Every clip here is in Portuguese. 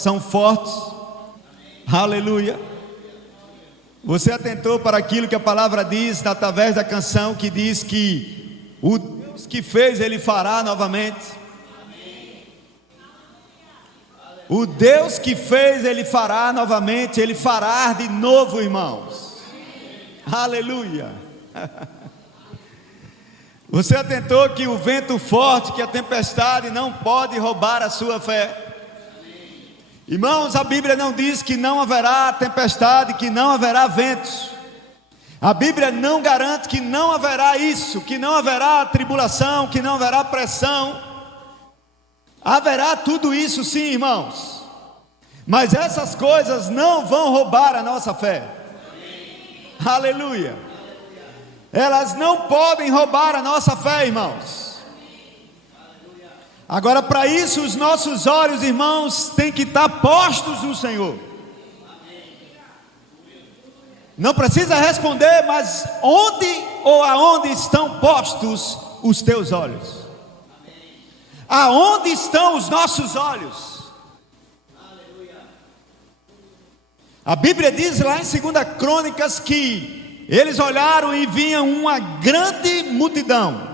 São fortes. Aleluia. Você atentou para aquilo que a palavra diz através da canção, que diz que o Deus que fez, Ele fará novamente. O Deus que fez, Ele fará novamente. Ele fará de novo, irmãos. Aleluia. Você atentou que o vento forte, que a tempestade não pode roubar a sua fé. Irmãos, a Bíblia não diz que não haverá tempestade, que não haverá ventos. A Bíblia não garante que não haverá isso, que não haverá tribulação, que não haverá pressão. Haverá tudo isso sim, irmãos. Mas essas coisas não vão roubar a nossa fé. Aleluia. Elas não podem roubar a nossa fé, irmãos. Agora, para isso, os nossos olhos, irmãos, têm que estar postos no Senhor. Não precisa responder, mas onde ou aonde estão postos os teus olhos? Aonde estão os nossos olhos? A Bíblia diz lá em 2 Crônicas que eles olharam e viam uma grande multidão.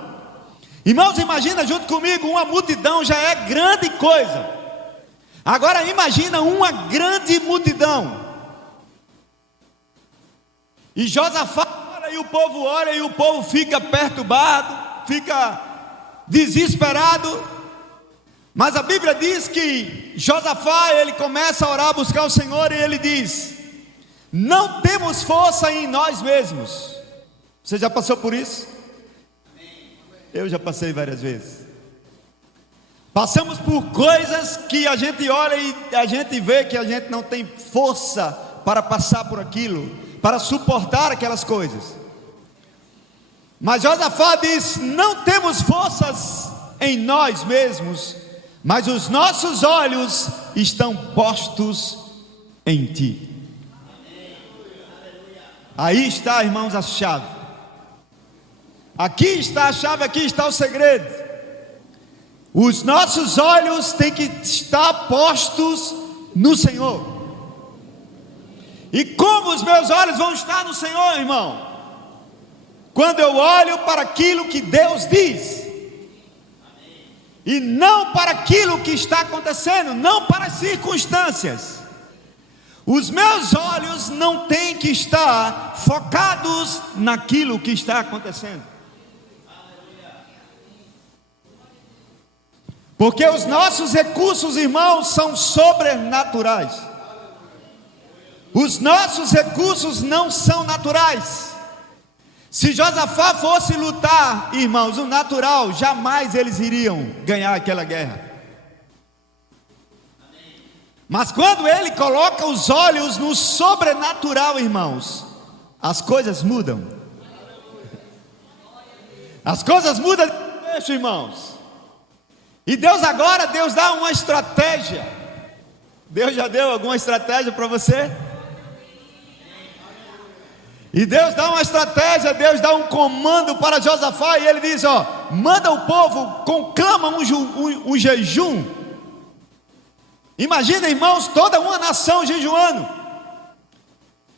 Irmãos, imagina junto comigo, uma multidão já é grande coisa. Agora imagina uma grande multidão. E Josafá olha e o povo olha e o povo fica perturbado, fica desesperado. Mas a Bíblia diz que Josafá, ele começa a orar, a buscar o Senhor, e ele diz: não temos força em nós mesmos. Você já passou por isso? Eu já passei várias vezes. Passamos por coisas que a gente olha e a gente vê que a gente não tem força para passar por aquilo, para suportar aquelas coisas. Mas Josafá diz: não temos forças em nós mesmos, mas os nossos olhos estão postos em Ti. Aí está, irmãos, a chave. Aqui está a chave, aqui está o segredo. Os nossos olhos têm que estar postos no Senhor. E como os meus olhos vão estar no Senhor, irmão? Quando eu olho para aquilo que Deus diz, e não para aquilo que está acontecendo, não para as circunstâncias. Os meus olhos não têm que estar focados naquilo que está acontecendo. Porque os nossos recursos, irmãos, são sobrenaturais. Os nossos recursos não são naturais. Se Josafá fosse lutar, irmãos, o natural, jamais eles iriam ganhar aquela guerra. Mas quando ele coloca os olhos no sobrenatural, irmãos, as coisas mudam. As coisas mudam de eixo, irmãos. E Deus dá uma estratégia. Deus já deu alguma estratégia para você? E Deus dá uma estratégia, Deus dá um comando para Josafá, e ele diz: manda o povo, conclama um jejum. Imagina, irmãos, toda uma nação jejuando.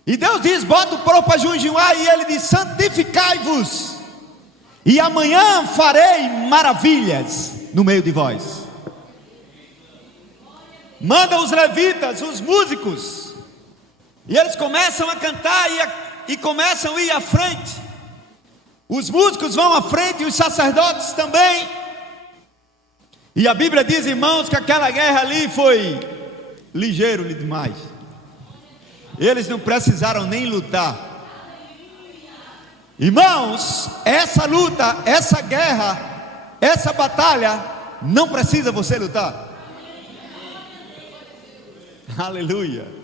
E Deus diz: bota o povo para jejuar, e ele diz: santificai-vos, e amanhã farei maravilhas no meio de vós. Manda os levitas, os músicos, e eles começam a cantar e começam a ir à frente. Os músicos vão à frente, e os sacerdotes também. E a Bíblia diz, irmãos, que aquela guerra ali foi ligeiro demais. Eles não precisaram nem lutar. Irmãos, essa luta, essa guerra, essa batalha, não precisa você lutar. Aleluia.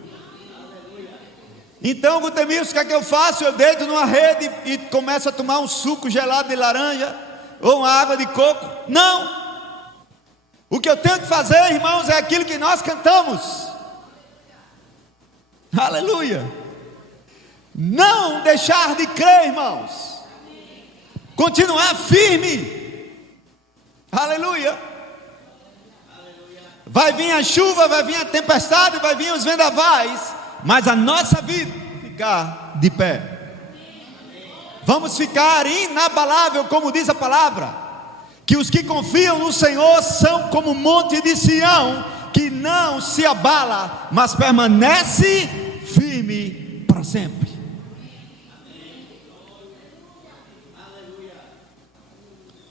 Então, Gutemilson, o que é que eu faço? Eu deito numa rede e começo a tomar um suco gelado de laranja ou uma água de coco? Não. O que eu tenho que fazer, irmãos, é aquilo que nós cantamos. Aleluia. Não deixar de crer, irmãos. Continuar firme. Aleluia. vai vir a chuva, vai vir a tempestade, vai vir os vendavais, mas a nossa vida vai ficar de pé. Vamos ficar inabalável, como diz a palavra, que os que confiam no Senhor são como o monte de Sião, que não se abala, mas permanece firme para sempre.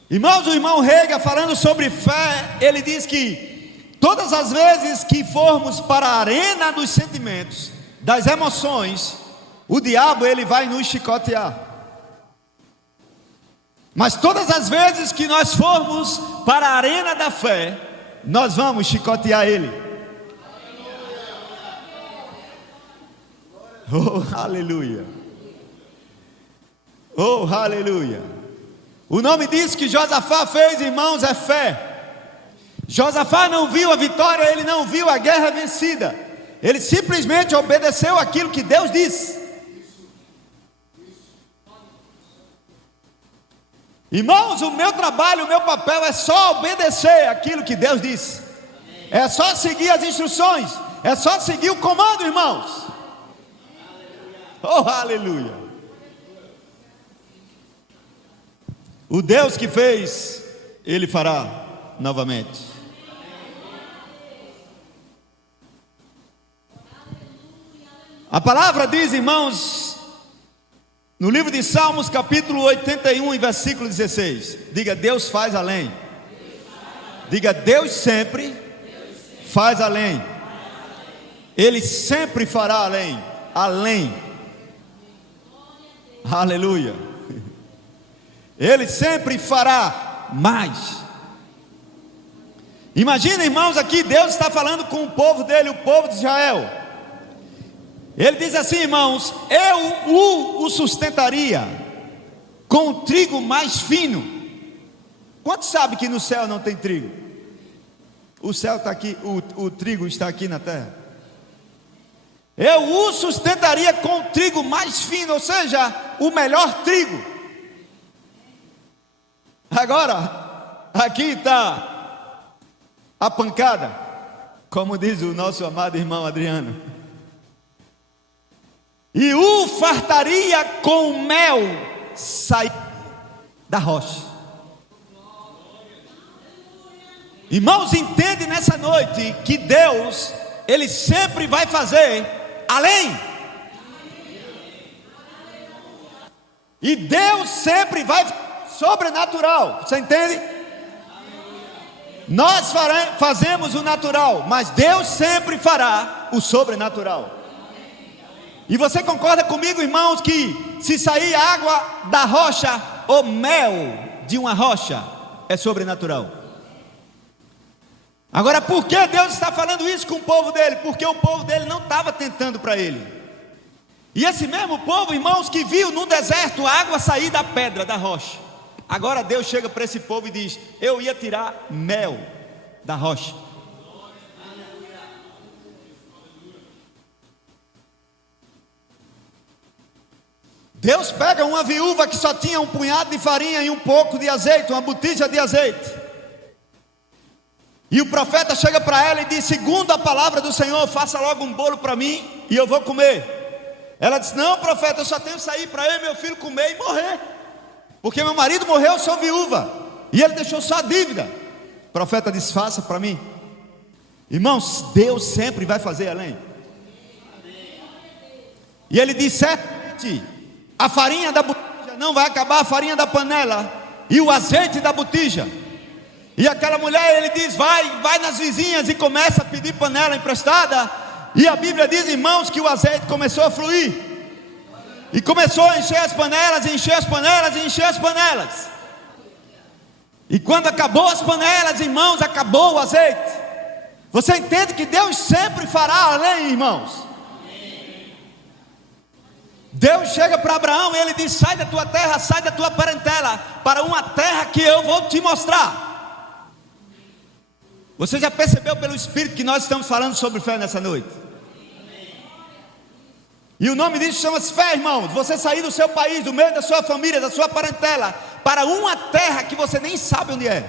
Irmãos, o irmão Rega, falando sobre fé, ele diz que todas as vezes que formos para a arena dos sentimentos, das emoções, o diabo ele vai nos chicotear. Mas todas as vezes que nós formos para a arena da fé, nós vamos chicotear ele. Oh, aleluia. Oh, aleluia. O nome disso que Josafá fez, irmãos, é fé. Josafá não viu a vitória, ele não viu a guerra vencida. Ele simplesmente obedeceu aquilo que Deus disse. Irmãos, o meu trabalho, o meu papel é só obedecer aquilo que Deus disse. É só seguir as instruções. É só seguir o comando, irmãos. Oh, aleluia. O Deus que fez, Ele fará novamente. A palavra diz, irmãos, no livro de Salmos, capítulo 81, e versículo 16. Diga, Deus faz além. Diga, Deus sempre faz além. Ele sempre fará além. Além. Aleluia. Ele sempre fará mais. Imagina, irmãos, aqui Deus está falando com o povo dele, o povo de Israel. Ele diz assim, irmãos: eu o sustentaria com o trigo mais fino. Quantos sabem que no céu não tem trigo? O céu está aqui, o trigo está aqui na terra. Eu o sustentaria com o trigo mais fino, ou seja, o melhor trigo. Agora, aqui está a pancada, como diz o nosso amado irmão Adriano. E o fartaria com mel saído da rocha. Irmãos, entende nessa noite que Deus, Ele sempre vai fazer além. E Deus sempre vai sobrenatural. Você entende? Nós fazemos o natural, mas Deus sempre fará o sobrenatural. E você concorda comigo, irmãos, que se sair água da rocha ou mel de uma rocha, é sobrenatural? Agora, por que Deus está falando isso com o povo dele? Porque o povo dele não estava tentando para ele. E esse mesmo povo, irmãos, que viu no deserto a água sair da pedra, da rocha. Agora Deus chega para esse povo e diz: eu ia tirar mel da rocha. Deus pega uma viúva que só tinha um punhado de farinha e um pouco de azeite, uma botija de azeite. E o profeta chega para ela e diz: segundo a palavra do Senhor, faça logo um bolo para mim e eu vou comer. Ela diz: não, profeta, eu só tenho que sair para eu e meu filho comer e morrer, porque meu marido morreu, eu sou viúva, e ele deixou só a dívida. O profeta diz: faça para mim. Irmãos, Deus sempre vai fazer além. E ele diz: certamente a farinha da botija não vai acabar, a farinha da panela e o azeite da botija. E aquela mulher, ele diz: vai nas vizinhas e começa a pedir panela emprestada. E a Bíblia diz, irmãos, que o azeite começou a fluir. E começou a encher as panelas, encher as panelas, encher as panelas. E quando acabou as panelas, irmãos, acabou o azeite. Você entende que Deus sempre fará além, irmãos? Deus chega para Abraão e ele diz: sai da tua terra, sai da tua parentela, para uma terra que eu vou te mostrar. Você já percebeu pelo Espírito que nós estamos falando sobre fé nessa noite? E o nome disso chama-se fé, irmãos. Você sair do seu país, do meio da sua família, da sua parentela, para uma terra que você nem sabe onde é,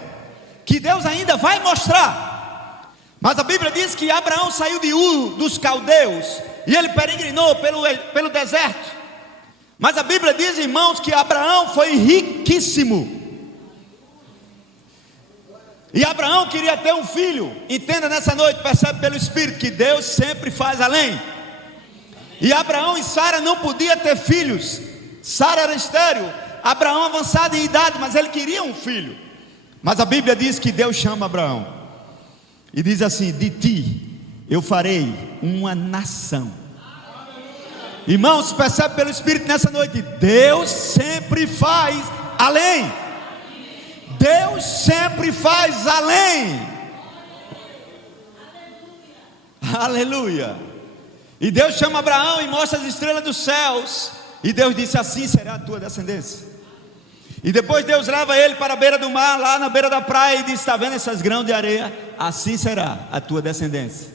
que Deus ainda vai mostrar. Mas a Bíblia diz que Abraão saiu de Ur dos caldeus e ele peregrinou pelo deserto. Mas a Bíblia diz, irmãos, que Abraão foi riquíssimo. E Abraão queria ter um filho. Entenda nessa noite, percebe pelo Espírito que Deus sempre faz além. E Abraão e Sara não podiam ter filhos. Sara era estéril, Abraão avançado em idade, mas ele queria um filho. Mas a Bíblia diz que Deus chama Abraão e diz assim: de ti eu farei uma nação. Irmãos, percebe pelo Espírito nessa noite, Deus sempre faz além. Deus sempre faz além. Aleluia. E Deus chama Abraão e mostra as estrelas dos céus. E Deus disse: assim será a tua descendência. E depois Deus leva ele para a beira do mar, lá na beira da praia, e diz: está vendo essas grãos de areia? Assim será a tua descendência.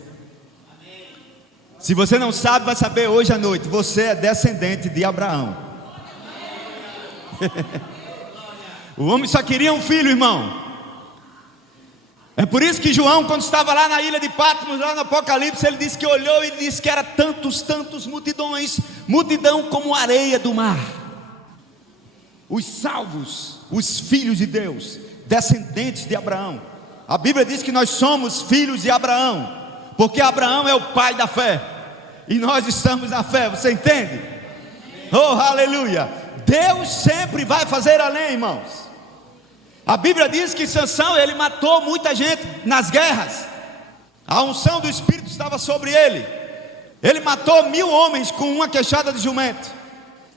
Se você não sabe, vai saber hoje à noite. Você é descendente de Abraão. O homem só queria um filho, irmão. É por isso que João, quando estava lá na ilha de Patmos, lá no Apocalipse, ele disse que olhou e disse que era tantos multidões, multidão como areia do mar. Os salvos, os filhos de Deus, descendentes de Abraão. A Bíblia diz que nós somos filhos de Abraão, porque Abraão é o pai da fé, e nós estamos na fé, você entende? Oh, aleluia! Deus sempre vai fazer além, irmãos. A Bíblia diz que Sansão, ele matou muita gente nas guerras. A unção do Espírito estava sobre ele. Ele matou 1000 homens com uma queixada de jumento.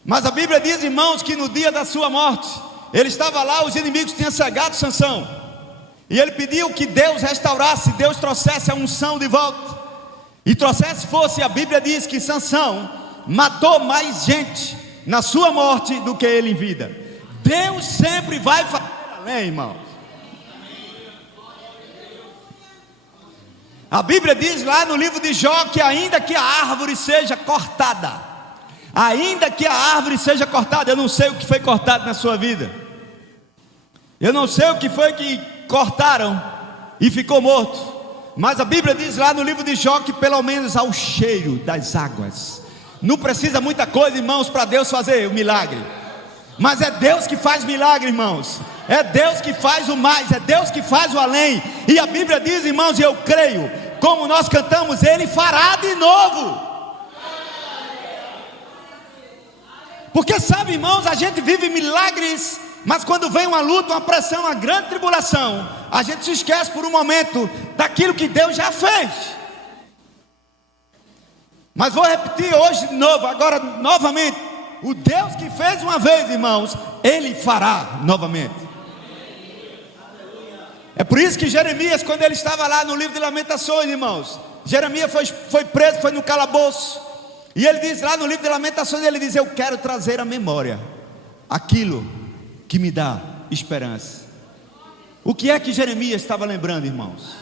Mas a Bíblia diz, irmãos, que no dia da sua morte, ele estava lá, os inimigos tinham cegado Sansão. E ele pediu que Deus restaurasse, Deus trouxesse a unção de volta. E trouxesse fosse, a Bíblia diz que Sansão matou mais gente na sua morte do que ele em vida. Deus sempre vai fazer além, irmãos. A Bíblia diz lá no livro de Jó que ainda que a árvore seja cortada, ainda que a árvore seja cortada, eu não sei o que foi cortado na sua vida, eu não sei o que foi que cortaram e ficou morto, mas a Bíblia diz lá no livro de Jó que pelo menos ao cheiro das águas. Não precisa muita coisa, irmãos, para Deus fazer o milagre. Mas é Deus que faz milagre, irmãos. É Deus que faz o mais, é Deus que faz o além. E a Bíblia diz, irmãos, e eu creio, como nós cantamos, Ele fará de novo. Porque sabe, irmãos, a gente vive milagres, mas quando vem uma luta, uma pressão, uma grande tribulação, a gente se esquece por um momento daquilo que Deus já fez. Mas vou repetir hoje de novo, agora novamente. O Deus que fez uma vez, irmãos, Ele fará novamente. É por isso que Jeremias, quando ele estava lá no livro de Lamentações, irmãos, Jeremias foi preso, foi no calabouço. E ele diz lá no livro de Lamentações, ele diz: eu quero trazer à memória aquilo que me dá esperança. O que é que Jeremias estava lembrando, irmãos?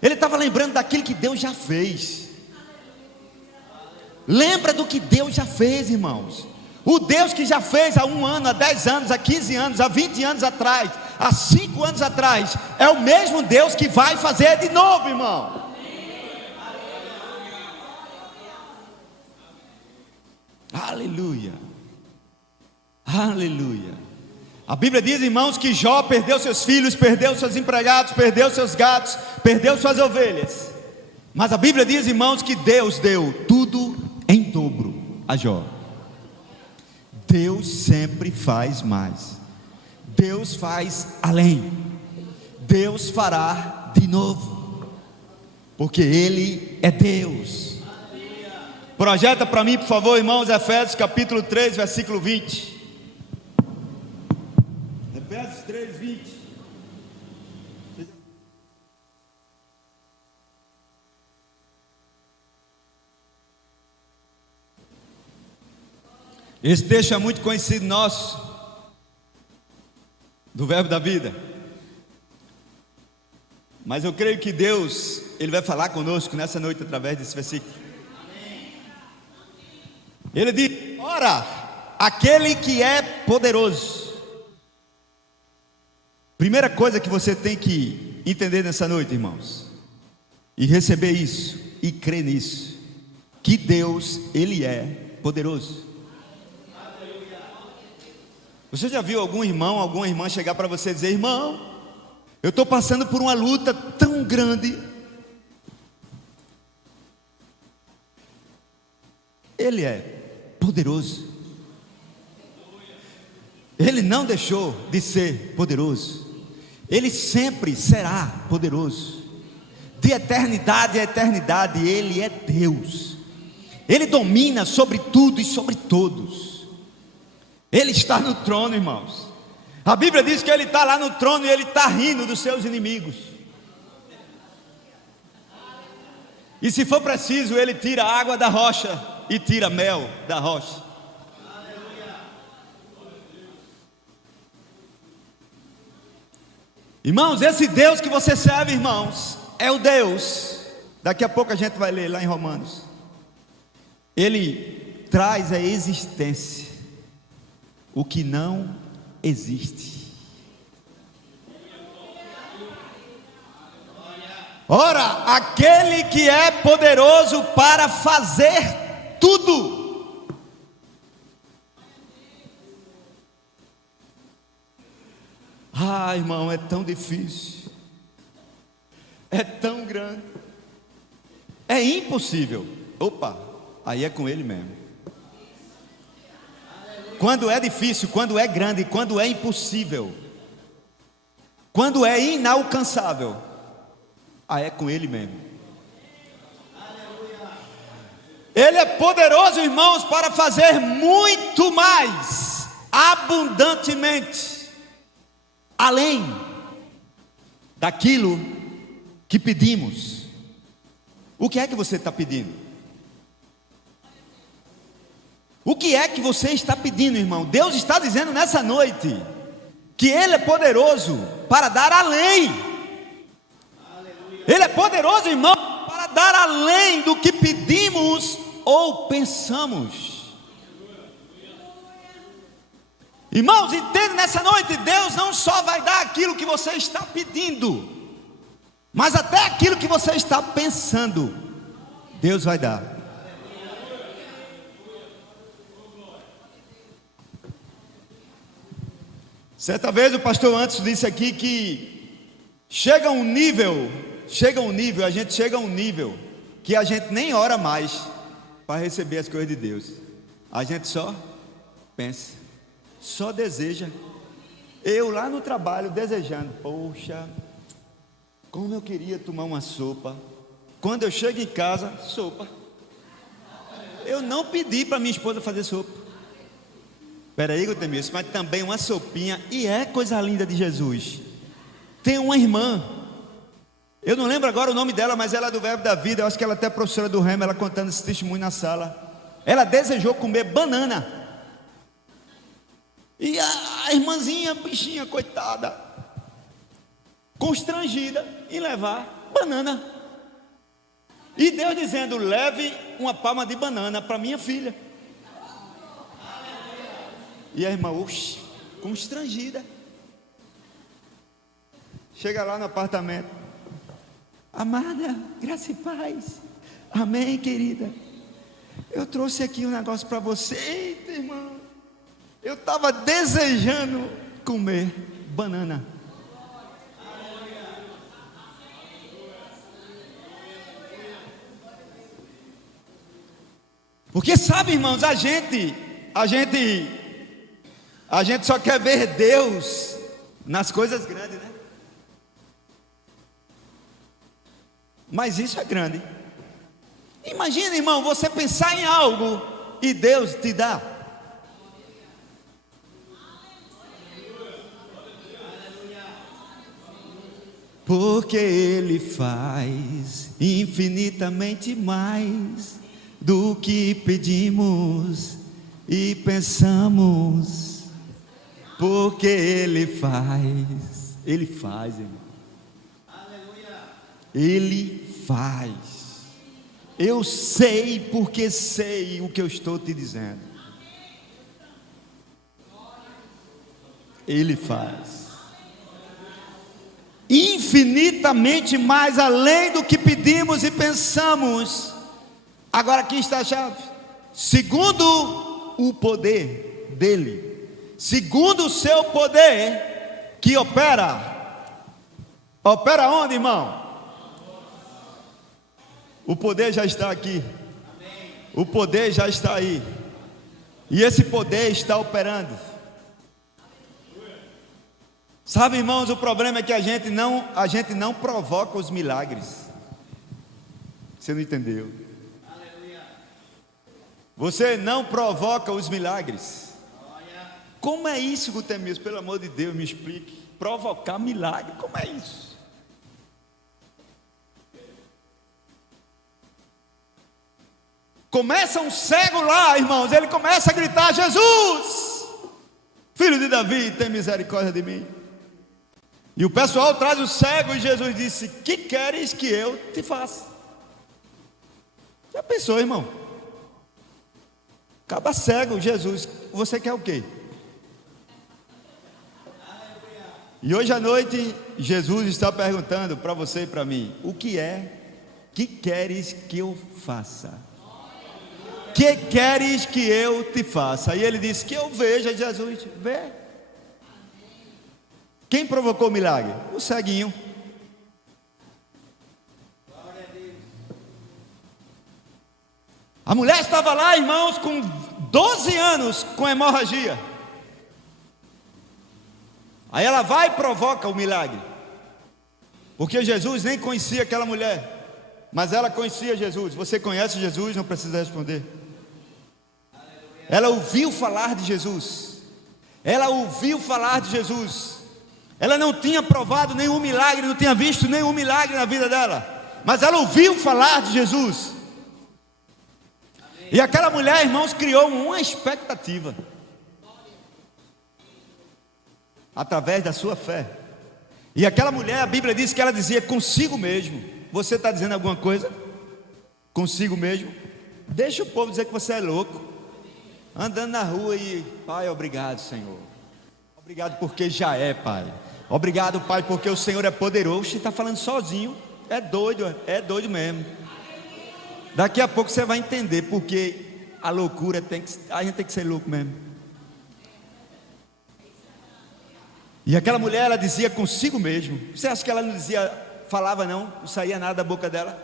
Ele estava lembrando daquilo que Deus já fez. Lembra do que Deus já fez, irmãos. O Deus que já fez há 1 ano, há 10 anos, há 15 anos, há 20 anos atrás, há 5 anos atrás, é o mesmo Deus que vai fazer de novo, irmão. Aleluia. Aleluia. A Bíblia diz, irmãos, que Jó perdeu seus filhos, perdeu seus empregados, perdeu seus gatos, perdeu suas ovelhas. Mas a Bíblia diz, irmãos, que Deus deu tudo em dobro a Jó. Deus sempre faz mais. Deus faz além. Deus fará de novo. Porque Ele é Deus. Projeta para mim, por favor, irmãos, Efésios capítulo 3, versículo 20. Efésios 3, 20. Esse texto é muito conhecido nosso, do Verbo da Vida. Mas eu creio que Deus, Ele vai falar conosco nessa noite através desse versículo. Ele diz: ora, aquele que é poderoso. Primeira coisa que você tem que entender nessa noite, irmãos: e receber isso e crer nisso, que Deus, Ele é poderoso. Você já viu algum irmão, alguma irmã chegar para você e dizer: irmão, eu estou passando por uma luta tão grande. Ele é poderoso. Ele não deixou de ser poderoso. Ele sempre será poderoso. De eternidade a eternidade, Ele é Deus. Ele domina sobre tudo e sobre todos. Ele está no trono, irmãos. A Bíblia diz que Ele está lá no trono e Ele está rindo dos seus inimigos. E se for preciso, Ele tira a água da rocha e tira mel da rocha. Irmãos, esse Deus que você serve, irmãos, é o Deus, daqui a pouco a gente vai ler lá em Romanos, Ele traz à existência o que não existe. Ora, aquele que é poderoso para fazer tudo. Ah, irmão, é tão difícil, é tão grande, é impossível. Opa, aí é com Ele mesmo. Quando é difícil, quando é grande, quando é impossível, quando é inalcançável, aí é com Ele mesmo. Ele é poderoso, irmãos, para fazer muito mais, abundantemente, além daquilo que pedimos. O que é que você está pedindo? O que é que você está pedindo, irmão? Deus está dizendo nessa noite que Ele é poderoso para dar além. Ele é poderoso, irmão, para dar além do que pedimos ou pensamos. Irmãos, entende nessa noite, Deus não só vai dar aquilo que você está pedindo, mas até aquilo que você está pensando, Deus vai dar. Certa vez o pastor Anderson disse aqui que chega um nível, a gente chega a um nível que a gente nem ora mais para receber as coisas de Deus. A gente só pensa, só deseja. Eu lá no trabalho desejando, poxa, como eu queria tomar uma sopa. Quando eu chego em casa, sopa. Eu não pedi para minha esposa fazer sopa. Espera aí, Gutemilson, mas também uma sopinha. E é coisa linda de Jesus. Tem uma irmã, eu não lembro agora o nome dela, mas ela é do Verbo da Vida. Eu acho que ela é até professora do Remo, ela contando esse testemunho na sala. Ela desejou comer banana. E a irmãzinha, bichinha, coitada, constrangida em levar banana. E Deus dizendo: leve uma palma de banana para minha filha. E a irmã, oxe, constrangida. Chega lá no apartamento: amada, graça e paz. Amém, querida. Eu trouxe aqui um negócio para você. Eita, irmã, eu estava desejando comer banana. Porque sabe, irmãos, a gente só quer ver Deus nas coisas grandes, né? Mas isso é grande. Imagina, irmão, você pensar em algo e Deus te dá. Porque Ele faz infinitamente mais do que pedimos e pensamos. Porque Ele faz, irmão. Ele faz. Eu sei porque sei o que eu estou te dizendo. Ele faz. infinitamente mais além do que pedimos e pensamos. Agora aqui está a chave: segundo o poder dele, segundo o seu poder que opera onde, irmão? O poder já está aqui, o poder já está aí, e esse poder está operando. Sabe, irmãos, o problema é que a gente não provoca os milagres. Você não entendeu? Você não provoca os milagres. Como é isso, Gutemir? Pelo amor de Deus, me explique. Provocar milagre, como é isso? Começa um cego lá, irmãos, ele começa a gritar: Jesus, filho de Davi, tem misericórdia de mim. E o pessoal traz o cego e Jesus disse: que queres que eu te faça? Já pensou, irmão? Acaba cego, Jesus, você quer o quê? E hoje à noite Jesus está perguntando para você e para mim: o que queres que eu faça? Que queres que eu te faça? E ele disse: que eu veja. Jesus: vê. Quem provocou o milagre? O ceguinho. A mulher estava lá, irmãos, com 12 anos com hemorragia. Aí ela vai e provoca o milagre, porque Jesus nem conhecia aquela mulher, mas ela conhecia Jesus. Você conhece Jesus? Não precisa responder. Ela ouviu falar de Jesus. Ela ouviu falar de Jesus. Ela não tinha provado nenhum milagre, não tinha visto nenhum milagre na vida dela, mas ela ouviu falar de Jesus. E aquela mulher, irmãos, criou uma expectativa através da sua fé. E aquela mulher, a Bíblia diz que ela dizia consigo mesmo. Você está dizendo alguma coisa? Consigo mesmo? Deixa o povo dizer que você é louco, andando na rua e: Pai, obrigado, Senhor. Obrigado porque já é, Pai. Obrigado, Pai, porque o Senhor é poderoso. Você está falando sozinho. É doido mesmo. Daqui a pouco você vai entender porque a loucura a gente tem que ser louco mesmo. E aquela mulher, ela dizia consigo mesmo. Você acha que ela não dizia, falava não saía nada da boca dela?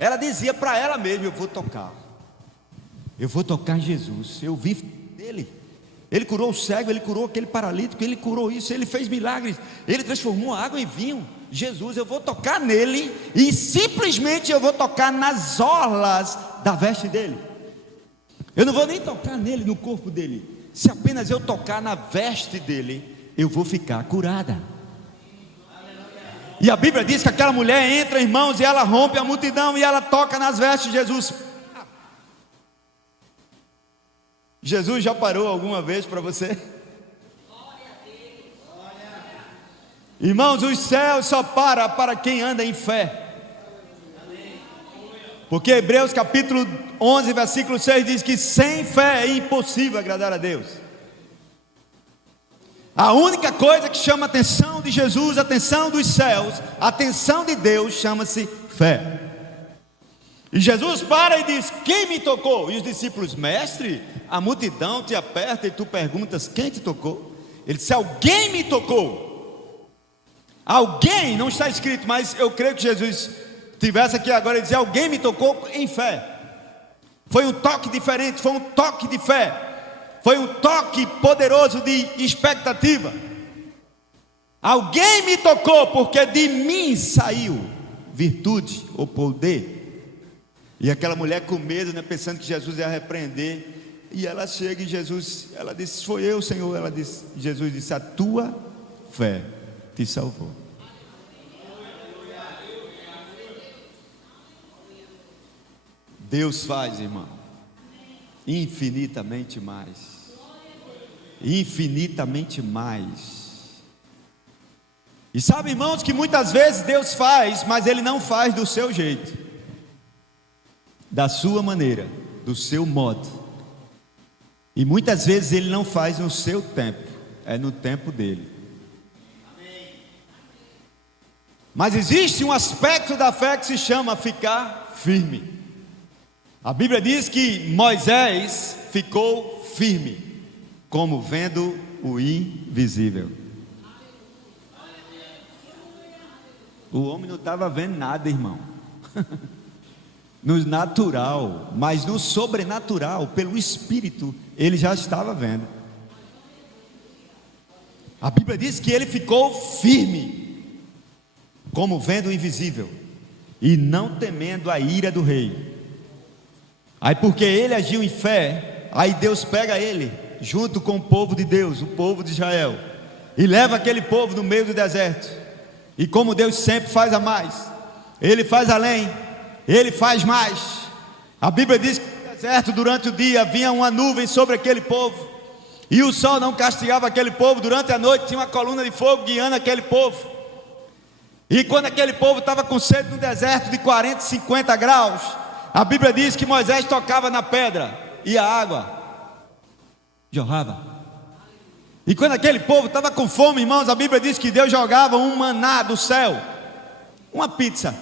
Ela dizia para ela mesma: eu vou tocar em Jesus. Eu vivo dele. Ele curou o cego, ele curou aquele paralítico, ele curou isso, ele fez milagres, ele transformou a água em vinho. Jesus, eu vou tocar nele, e simplesmente eu vou tocar nas orlas da veste dele. Eu não vou nem tocar nele, no corpo dele. Se apenas eu tocar na veste dele, eu vou ficar curada. E a Bíblia diz que aquela mulher entra, irmãos, e ela rompe a multidão e ela toca nas vestes de Jesus. Jesus já parou alguma vez para você? Irmãos, os céus só para quem anda em fé. Porque Hebreus capítulo 11 versículo 6 diz que sem fé é impossível agradar a Deus. A única coisa que chama a atenção de Jesus, a atenção dos céus, a atenção de Deus, chama-se fé. E Jesus para e diz: quem me tocou? E os discípulos: mestre, a multidão te aperta e tu perguntas quem te tocou? Ele disse: alguém me tocou. Alguém, não está escrito, mas eu creio que Jesus estivesse aqui agora e dizer: alguém me tocou em fé. Foi um toque diferente, foi um toque de fé, foi um toque poderoso de expectativa. Alguém me tocou, porque de mim saiu virtude ou poder. E aquela mulher com medo, né, pensando que Jesus ia repreender, e ela chega e ela disse: foi eu, Senhor. Jesus disse: a tua fé te salvou. Deus faz, irmão, infinitamente mais. Infinitamente mais. E sabe, irmãos, que muitas vezes Deus faz, mas Ele não faz do seu jeito, da sua maneira, do seu modo. E muitas vezes Ele não faz no seu tempo, é no tempo dele. Mas existe um aspecto da fé que se chama ficar firme. A Bíblia diz que Moisés ficou firme, como vendo o invisível. O homem não estava vendo nada, irmão. No natural, mas no sobrenatural, pelo Espírito, ele já estava vendo. A Bíblia diz que ele ficou firme, como vendo o invisível, e não temendo a ira do rei. Aí porque ele agiu em fé, aí Deus pega ele, junto com o povo de Deus, o povo de Israel, e leva aquele povo no meio do deserto. E como Deus sempre faz a mais, Ele faz além, Ele faz mais. A Bíblia diz que no deserto, durante o dia, vinha uma nuvem sobre aquele povo, e o sol não castigava aquele povo. Durante a noite tinha uma coluna de fogo guiando aquele povo. E quando aquele povo estava com sede no deserto de 40, 50 graus, a Bíblia diz que Moisés tocava na pedra e a água jorrava. E quando aquele povo estava com fome, irmãos, a Bíblia diz que Deus jogava um maná do céu, uma pizza.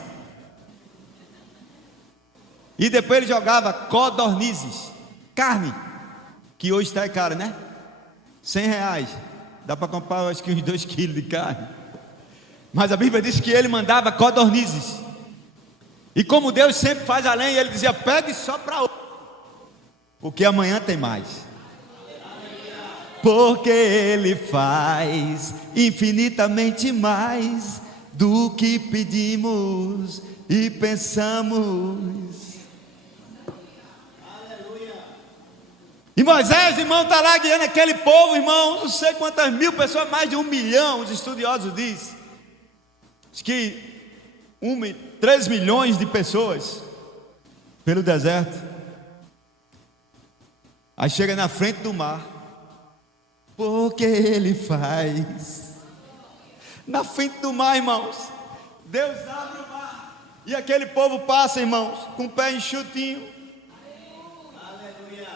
E depois ele jogava codornizes, carne, que hoje está cara, né? R$100, dá para comprar acho que uns 2 quilos de carne. Mas a Bíblia diz que ele mandava codornizes. E como Deus sempre faz além, ele dizia: pegue só para hoje, porque amanhã tem mais. Porque Ele faz infinitamente mais do que pedimos e pensamos. E Moisés, irmão, está lá guiando aquele povo, irmão, não sei quantas mil pessoas, mais de 1 milhão, os estudiosos dizem. Diz que 3 milhões de pessoas pelo deserto. Aí chega na frente do mar. Porque Ele faz. Na frente do mar, irmãos, Deus abre o mar, e aquele povo passa, irmãos, com o pé enxutinho. Aleluia.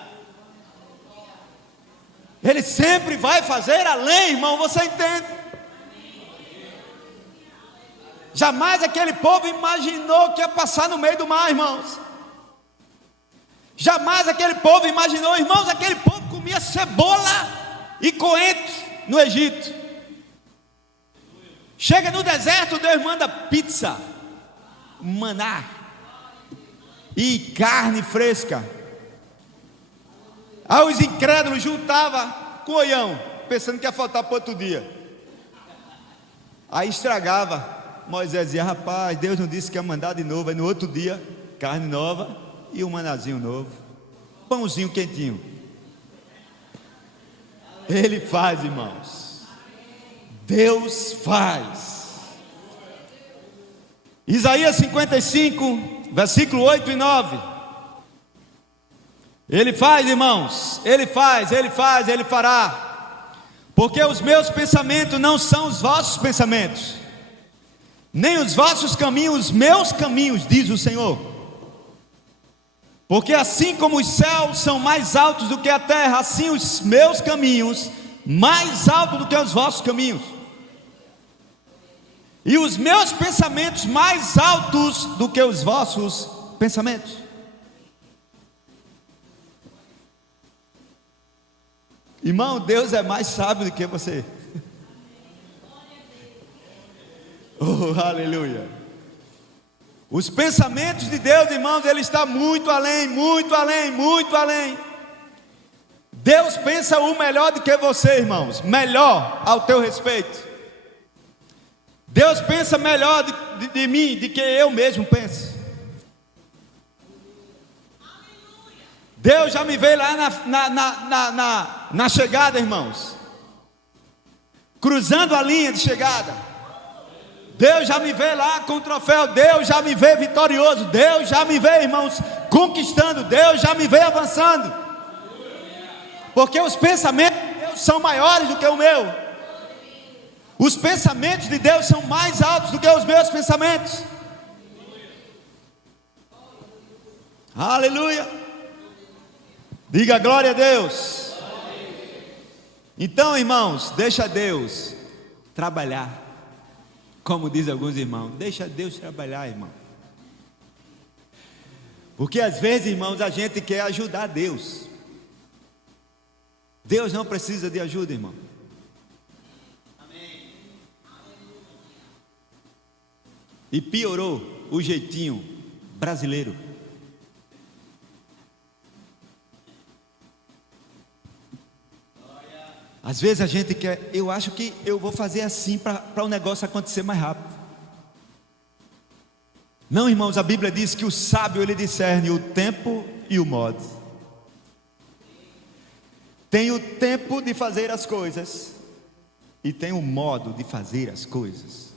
Ele sempre vai fazer além, irmão, você entende? Jamais aquele povo imaginou que ia passar no meio do mar, irmãos. Jamais aquele povo imaginou, irmãos, aquele povo comia cebola e coentro no Egito. Chega no deserto, Deus manda pizza, maná e carne fresca. Aí os incrédulos juntavam com oião, pensando que ia faltar para outro dia. Aí estragava. Moisés dizia: rapaz, Deus não disse que ia mandar de novo. Aí no outro dia, carne nova e um manazinho novo, pãozinho quentinho. Ele faz, irmãos. Deus faz. Isaías 55, versículo 8 e 9. Ele faz, irmãos. Ele faz, Ele faz, Ele fará. Porque os meus pensamentos não são os vossos pensamentos, nem os vossos caminhos, os meus caminhos, diz o Senhor. Porque assim como os céus são mais altos do que a terra, assim os meus caminhos mais altos do que os vossos caminhos, e os meus pensamentos mais altos do que os vossos pensamentos. Irmão, Deus é mais sábio do que você. Oh, aleluia. Os pensamentos de Deus, irmãos, Ele está muito além, muito além, muito além. Deus pensa o melhor do que você, irmãos, melhor ao teu respeito. Deus pensa melhor de mim do que eu mesmo penso. Deus já me vê lá na chegada, irmãos, cruzando a linha de chegada. Deus já me vê lá com o troféu. Deus já me vê vitorioso. Deus já me vê, irmãos, conquistando. Deus já me vê avançando. Porque os pensamentos de Deus são maiores do que o meu. Os pensamentos de Deus são mais altos do que os meus pensamentos. Aleluia. Diga glória a Deus. Então, irmãos, deixa Deus trabalhar. Como diz alguns irmãos, deixa Deus trabalhar, irmão. Porque às vezes, irmãos, a gente quer ajudar Deus. Deus não precisa de ajuda, irmão. Amém. E piorou o jeitinho brasileiro. Às vezes a gente quer, eu acho que eu vou fazer assim para o negócio acontecer mais rápido. Não, irmãos, a Bíblia diz que o sábio ele discerne o tempo e o modo. Tem o tempo de fazer as coisas e tem o modo de fazer as coisas.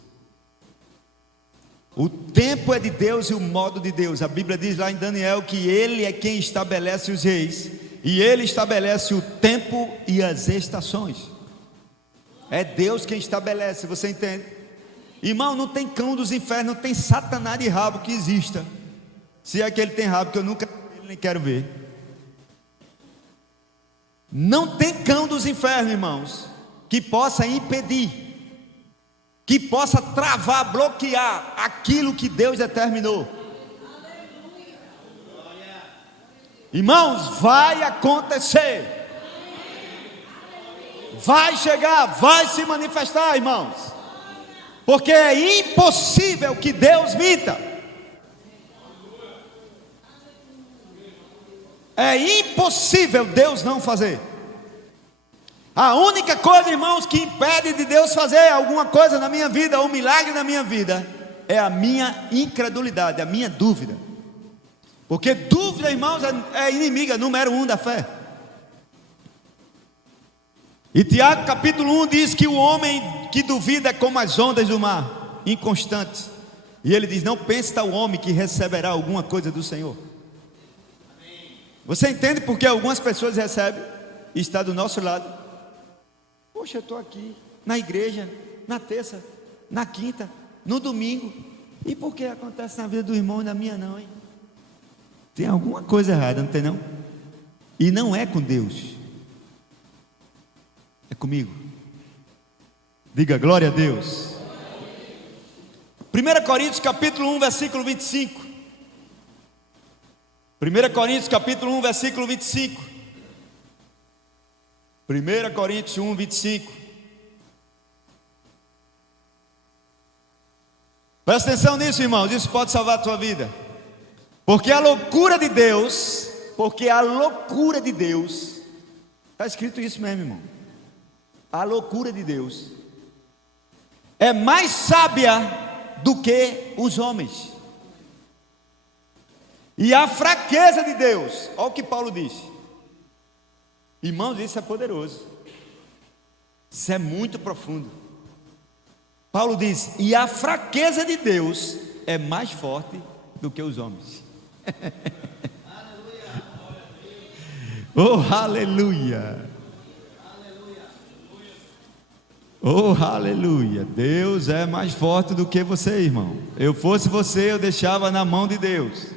O tempo é de Deus e o modo de Deus. A Bíblia diz lá em Daniel que Ele é quem estabelece os reis. E Ele estabelece o tempo e as estações. É Deus quem estabelece, você entende? Irmão, não tem cão dos infernos, não tem satanás de rabo que exista. Se é que ele tem rabo, que eu nunca nem quero ver. Não tem cão dos infernos, irmãos, que possa impedir, que possa travar, bloquear aquilo que Deus determinou. Irmãos, vai acontecer, vai chegar, vai se manifestar, irmãos, porque é impossível que Deus minta. É impossível Deus não fazer. A única coisa, irmãos, que impede de Deus fazer alguma coisa na minha vida, ou um milagre na minha vida, é a minha incredulidade, a minha dúvida. Porque dúvida, irmãos, é inimiga número 1 da fé. E Tiago capítulo 1 diz que o homem que duvida é como as ondas do mar, inconstantes. E ele diz, não pense tal homem que receberá alguma coisa do Senhor. Você entende porque algumas pessoas recebem e está do nosso lado? Poxa, eu estou aqui na igreja, na terça, na quinta, no domingo. E por que acontece na vida do irmão e na minha não, hein? Tem alguma coisa errada, não tem não? E não é com Deus, é comigo. Diga glória a Deus. 1 Coríntios capítulo 1 versículo 25. 1 Coríntios capítulo 1 versículo 25. 1 Coríntios 1, 25. Presta atenção nisso, irmãos, isso pode salvar a tua vida. Porque a loucura de Deus, está escrito isso mesmo, irmão. A loucura de Deus é mais sábia do que os homens. E a fraqueza de Deus, olha o que Paulo disse. Irmãos, isso é poderoso. Isso é muito profundo. Paulo diz, e a fraqueza de Deus é mais forte do que os homens. Oh, aleluia. Oh, aleluia. Deus é mais forte do que você, irmão. Eu fosse você, eu deixava na mão de Deus.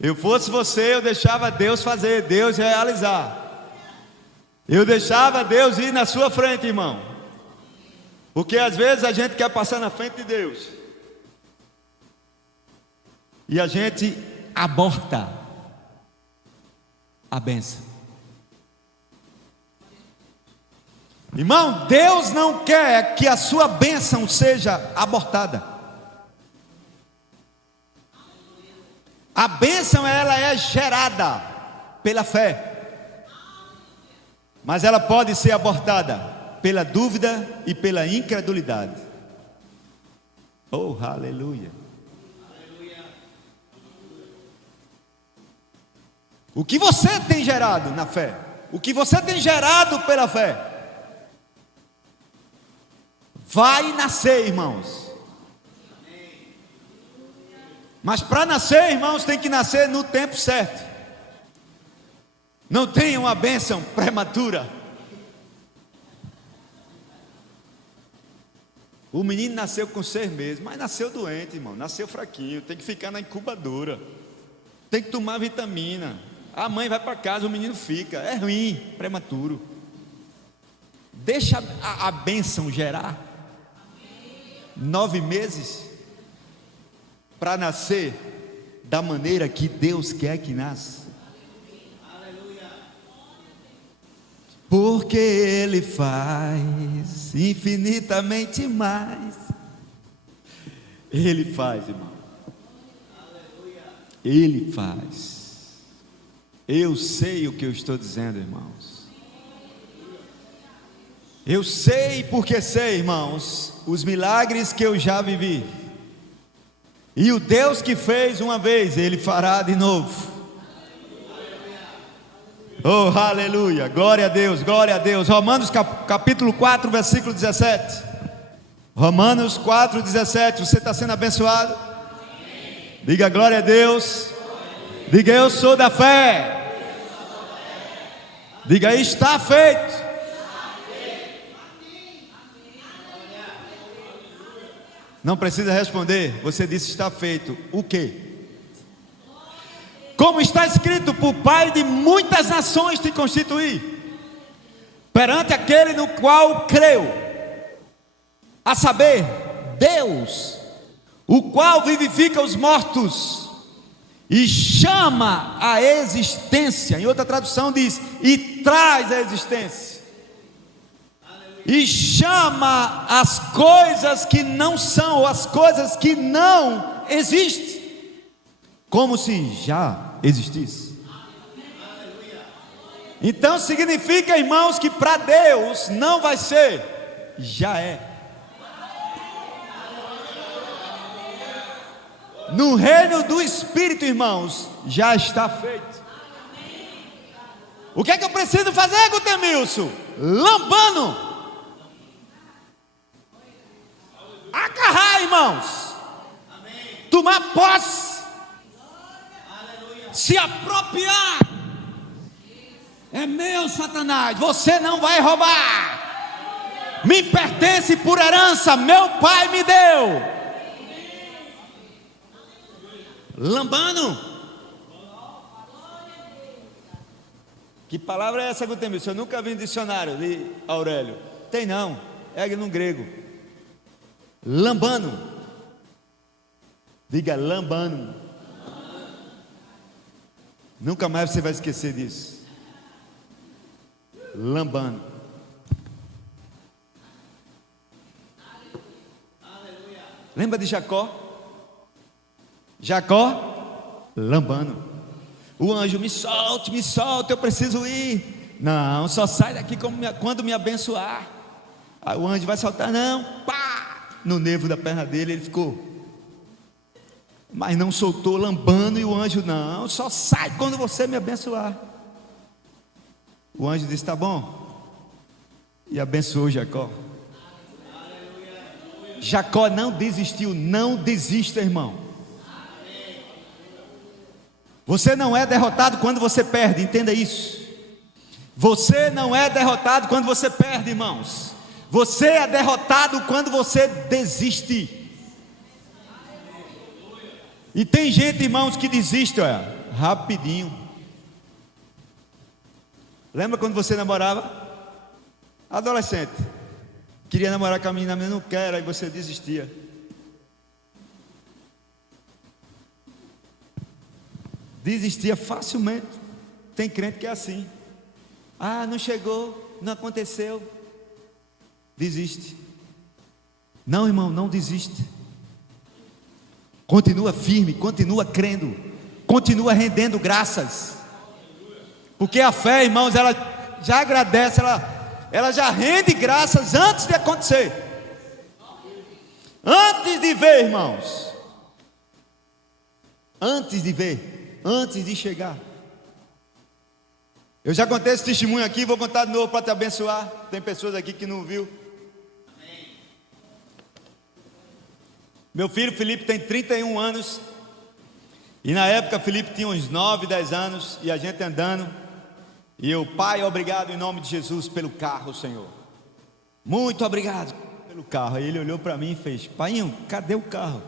Eu fosse você, eu deixava Deus fazer, Deus realizar. Eu deixava Deus ir na sua frente, irmão. Porque às vezes a gente quer passar na frente de Deus e a gente aborta a bênção. Irmão, Deus não quer que a sua bênção seja abortada. A bênção, ela é gerada pela fé, mas ela pode ser abortada pela dúvida e pela incredulidade. Oh, aleluia. O que você tem gerado na fé, o que você tem gerado pela fé, vai nascer, irmãos. Mas para nascer, irmãos, tem que nascer no tempo certo. Não tenha uma bênção prematura. O menino nasceu com 6 meses, mas nasceu doente, irmão. Nasceu fraquinho, tem que ficar na incubadora, tem que tomar vitamina. A mãe vai para casa, o menino fica. É ruim, prematuro. Deixa a bênção gerar. 9 meses para nascer da maneira que Deus quer que nasça. Porque Ele faz infinitamente mais. Ele faz, irmão. Ele faz. Eu sei o que eu estou dizendo, irmãos. Eu sei porque sei, irmãos, os milagres que eu já vivi. E o Deus que fez uma vez, Ele fará de novo. Oh, aleluia, glória a Deus, glória a Deus. Romanos capítulo 4, versículo 17. Romanos 4, 17. Você está sendo abençoado? Diga glória a Deus. Diga eu sou da fé. Diga está feito. Não precisa responder, você disse está feito. O quê? Como está escrito, por Pai de muitas nações te constituí, perante aquele no qual creu, a saber, Deus, o qual vivifica os mortos e chama a existência. Em outra tradução diz, e traz a existência. E chama as coisas que não são, ou as coisas que não existem, como se já existisse. Então significa, irmãos, que para Deus não vai ser, já é. No reino do Espírito, irmãos, já está feito. O que é que eu preciso fazer, Gutemilson? Lambando, agarrar, irmãos, tomar posse, se apropriar. É meu, Satanás, você não vai roubar, me pertence por herança, meu pai me deu. Lambano. Que palavra é essa, Gutemilson? Eu nunca vi em dicionário de Aurélio. Tem não, é no grego. Lambano. Diga lambano. Nunca mais você vai esquecer disso. Lambano. Lembra de Jacó? Jacó, lambano. O anjo, me solte, eu preciso ir. Não, só sai daqui quando me abençoar. Aí o anjo vai soltar, não, pá, no nervo da perna dele, ele ficou. Mas não soltou, lambando, e o anjo, não, só sai quando você me abençoar. O anjo disse, tá bom, e abençoou Jacó. Jacó não desistiu, não desista, irmão. Você não é derrotado quando você perde, entenda isso. Você não é derrotado quando você perde, irmãos. Você é derrotado quando você desiste. E tem gente, irmãos, que desiste, olha, rapidinho. Lembra quando você namorava? Adolescente, queria namorar com a menina, não quero, aí você desistia. Desistia facilmente. Tem crente que é assim. Ah, não chegou, não aconteceu. Desiste. Não, irmão, não desiste. Continua firme, continua crendo, continua rendendo graças. Porque a fé, irmãos, ela já agradece, ela já rende graças antes de acontecer. Antes de ver, irmãos. Antes de ver. Antes de chegar. Eu já contei esse testemunho aqui, vou contar de novo para te abençoar. Tem pessoas aqui que não viu. Meu filho Felipe tem 31 anos. E na época Felipe tinha uns 9, 10 anos. E a gente andando. E eu, pai, obrigado em nome de Jesus pelo carro, Senhor. Muito obrigado pelo carro. Aí ele olhou para mim e fez, paiinho, cadê o carro?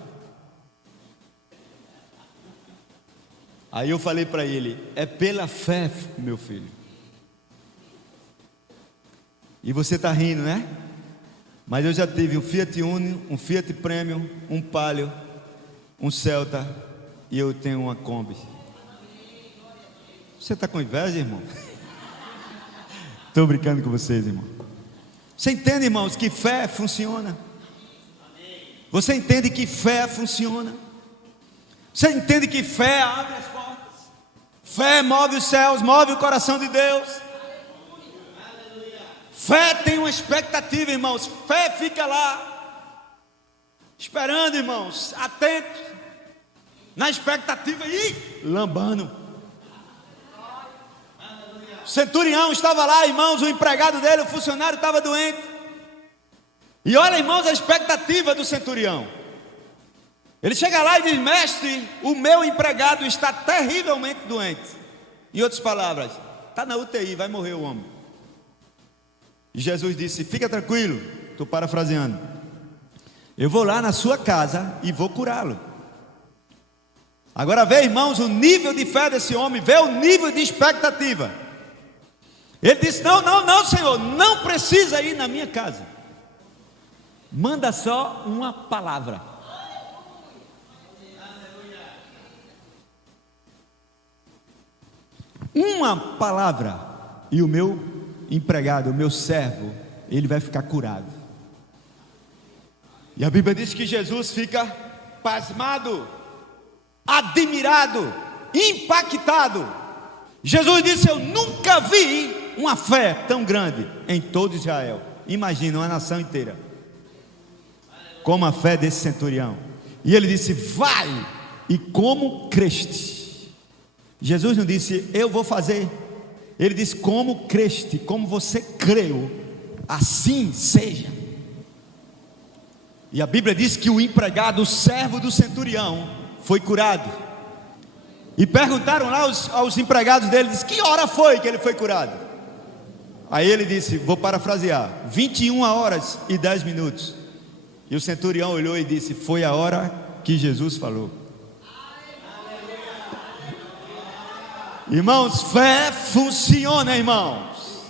Aí eu falei para ele, é pela fé, meu filho. E você está rindo, né? Mas eu já tive um Fiat Uno, um Fiat Premium, um Palio, um Celta e eu tenho uma Kombi. Você está com inveja, irmão? Estou brincando com vocês, irmão. Você entende, irmãos, que fé funciona? Você entende que fé funciona? Você entende que fé abre as portas? Fé move os céus, move o coração de Deus. Fé tem uma expectativa, irmãos. Fé fica lá, esperando, irmãos, atento, na expectativa e lambando. O centurião estava lá, irmãos, o empregado dele, o funcionário estava doente. E olha, irmãos, a expectativa do centurião. Ele chega lá e diz: mestre, o meu empregado está terrivelmente doente. Em outras palavras, está na UTI, vai morrer o homem. E Jesus disse: fica tranquilo, estou parafraseando, eu vou lá na sua casa e vou curá-lo. Agora vê, irmãos, o nível de fé desse homem, vê o nível de expectativa. Ele disse: não, Senhor, não precisa ir na minha casa, manda só uma palavra. Uma palavra e o meu empregado, o meu servo, ele vai ficar curado. E a Bíblia diz que Jesus fica pasmado, admirado, impactado. Jesus disse: eu nunca vi uma fé tão grande em todo Israel. Imagina uma nação inteira como a fé desse centurião. E ele disse: vai e como creste. Jesus não disse: eu vou fazer. Ele disse: como creste, como você creu, assim seja. E a Bíblia diz que o empregado, o servo do centurião, foi curado. E perguntaram lá aos empregados dele, disse: que hora foi que ele foi curado? Aí ele disse, vou parafrasear, 21h10. E o centurião olhou e disse: foi a hora que Jesus falou. Irmãos, fé funciona, irmãos.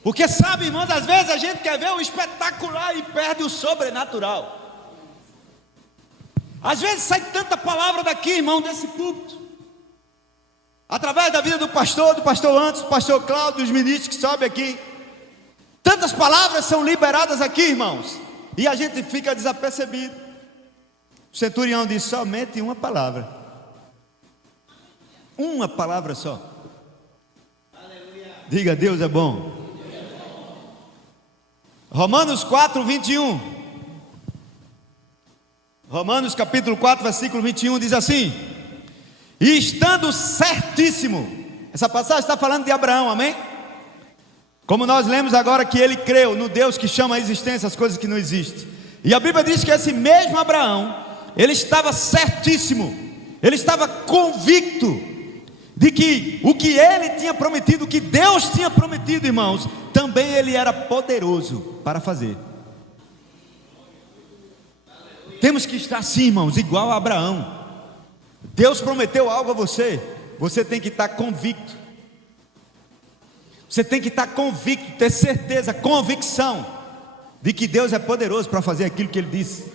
Porque sabe, irmãos, às vezes a gente quer ver o espetacular e perde o sobrenatural. Às vezes sai tanta palavra daqui, irmão, desse púlpito, através da vida do pastor Antes, do pastor Cláudio, dos ministros que sobem aqui. Tantas palavras são liberadas aqui, irmãos, e a gente fica desapercebido. O centurião disse: somente uma palavra. Uma palavra só. Aleluia. Diga: Deus é bom. Deus é bom. Romanos 4:21. Romanos capítulo 4, versículo 21 diz assim: e estando certíssimo. Essa passagem está falando de Abraão, amém? Como nós lemos agora que ele creu no Deus que chama à existência as coisas que não existem. E a Bíblia diz que esse mesmo Abraão, ele estava certíssimo, ele estava convicto de que o que ele tinha prometido, o que Deus tinha prometido, irmãos, também ele era poderoso para fazer. Temos que estar assim, irmãos, igual a Abraão. Deus prometeu algo a você, você tem que estar convicto. Você tem que estar convicto, ter certeza, convicção de que Deus é poderoso para fazer aquilo que ele disse.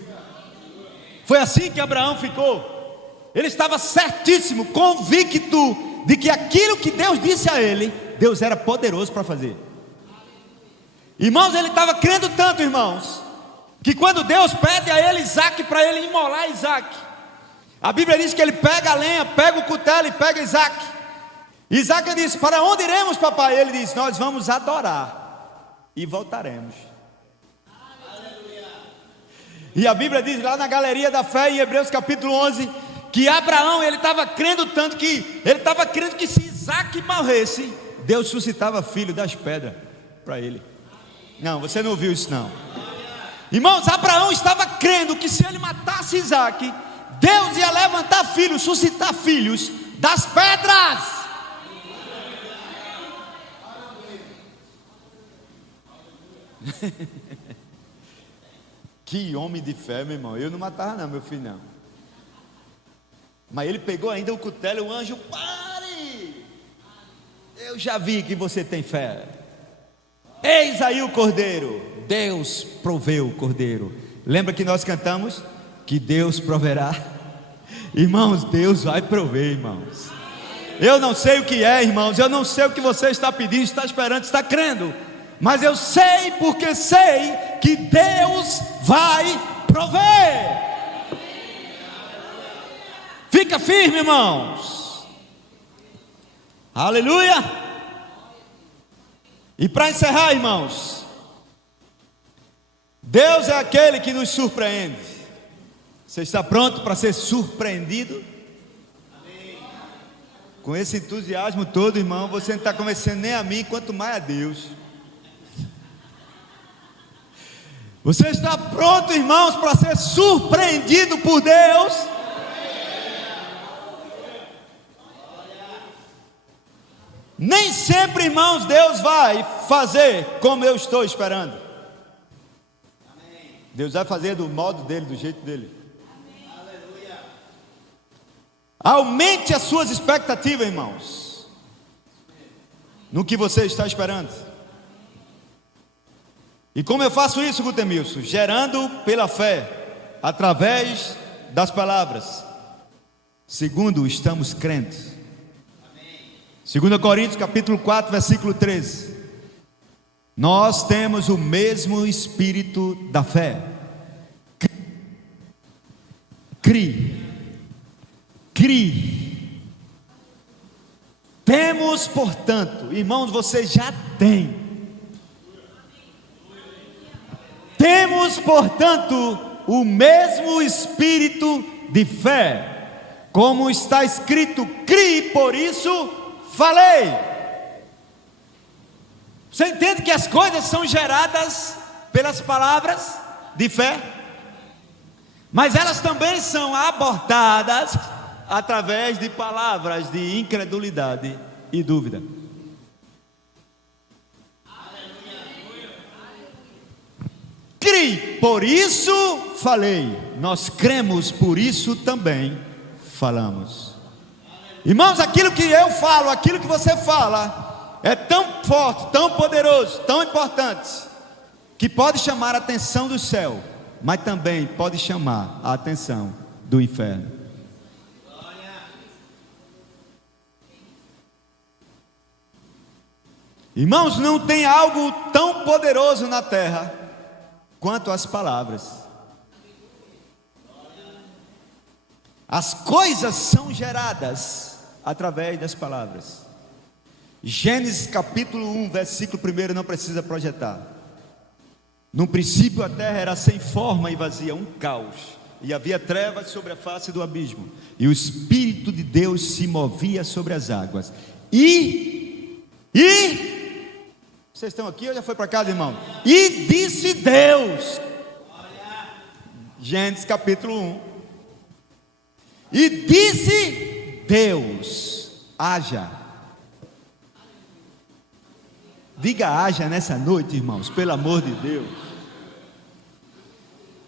Foi assim que Abraão ficou. Ele estava certíssimo, convicto de que aquilo que Deus disse a ele, Deus era poderoso para fazer. Irmãos, ele estava crendo tanto, irmãos, que quando Deus pede a ele Isaac, para ele imolar Isaac, a Bíblia diz que ele pega a lenha, pega o cutelo e pega Isaac. Isaac disse: para onde iremos, papai? Ele disse: nós vamos adorar e voltaremos. Aleluia. E a Bíblia diz lá na galeria da fé, em Hebreus capítulo 11, que Abraão, ele estava crendo tanto que ele estava crendo que se Isaac morresse, Deus suscitava filho das pedras para ele. Não, você não ouviu isso não. Irmãos, Abraão estava crendo que se ele matasse Isaac, Deus ia levantar filhos, suscitar filhos das pedras. Que homem de fé, meu irmão. Eu não matava não, meu filho, não. Mas ele pegou ainda o cutelo e o anjo: pare! Eu já vi que você tem fé. Eis aí o cordeiro. Deus proveu o cordeiro. Lembra que nós cantamos que Deus proverá? Irmãos, Deus vai prover, irmãos. Eu não sei o que é, irmãos. Eu não sei o que você está pedindo, está esperando, está crendo. Mas eu sei, porque sei que Deus vai prover. Fica firme, irmãos. Aleluia. E para encerrar, irmãos, Deus é aquele que nos surpreende. Você está pronto para ser surpreendido? Com esse entusiasmo todo, irmão, você não está convencendo nem a mim, quanto mais a Deus. Você está pronto, irmãos, para ser surpreendido por Deus? Nem sempre, irmãos, Deus vai fazer como eu estou esperando. Deus vai fazer do modo dele, do jeito dele. Aumente as suas expectativas, irmãos, no que você está esperando. E como eu faço isso, Gutemilson? Gerando pela fé, através das palavras. Segundo, estamos crentes. 2 Coríntios capítulo 4, versículo 13. Nós temos o mesmo espírito da fé. Crie. Temos, portanto, irmãos, você já tem. Temos, portanto, o mesmo espírito de fé, como está escrito: crie, por isso falei. Você entende que as coisas são geradas pelas palavras de fé, mas elas também são abortadas através de palavras de incredulidade e dúvida. Crie, por isso falei. Nós cremos, por isso também falamos. Irmãos, aquilo que eu falo, aquilo que você fala, é tão forte, tão poderoso, tão importante, que pode chamar a atenção do céu, mas também pode chamar a atenção do inferno. Irmãos, não tem algo tão poderoso na terra quanto as palavras. As coisas são geradas através das palavras. Gênesis capítulo 1, versículo 1, não precisa projetar. No princípio a terra era sem forma e vazia, um caos, e havia trevas sobre a face do abismo, e o Espírito de Deus se movia sobre as águas. Vocês estão aqui ou já foi para casa, irmão? E disse Deus, Gênesis capítulo 1, e disse Deus, haja. Diga haja nessa noite, irmãos, pelo amor de Deus.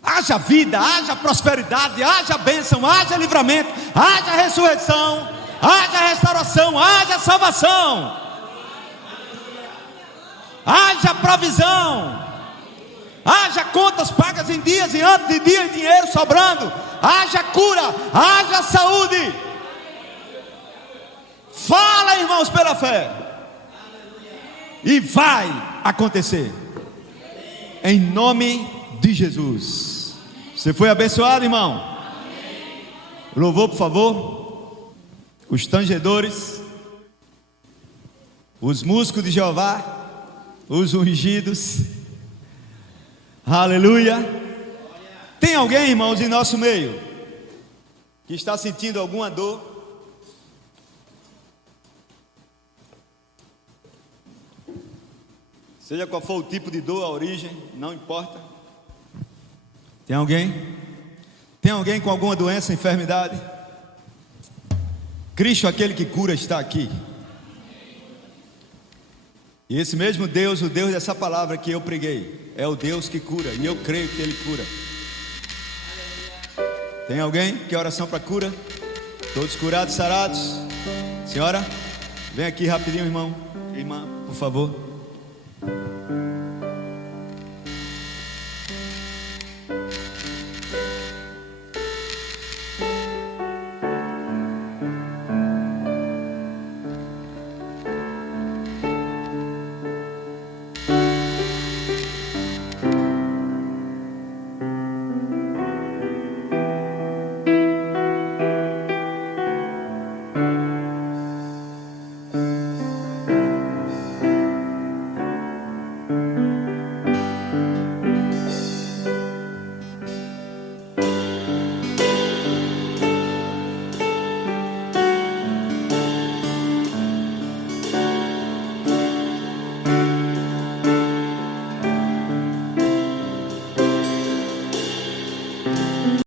Haja vida, haja prosperidade, haja bênção, haja livramento, haja ressurreição, haja restauração, haja salvação, haja provisão, haja contas pagas em dias e antes de dia e dinheiro sobrando, haja cura, haja saúde. Fala, irmãos, pela fé, e vai acontecer, em nome de Jesus. Você foi abençoado, irmão? Louvor, por favor. Os tangedores, os músicos de Jeová, os ungidos. Aleluia. Tem alguém, irmãos, em nosso meio que está sentindo alguma dor? Seja qual for o tipo de dor, a origem, não importa. Tem alguém? Tem alguém com alguma doença, enfermidade? Cristo, aquele que cura, está aqui. E esse mesmo Deus, o Deus dessa palavra que eu preguei, é o Deus que cura, e eu creio que Ele cura. Tem alguém que é oração para cura? Todos curados, sarados? Senhora, vem aqui rapidinho, irmão. Irmã, por favor.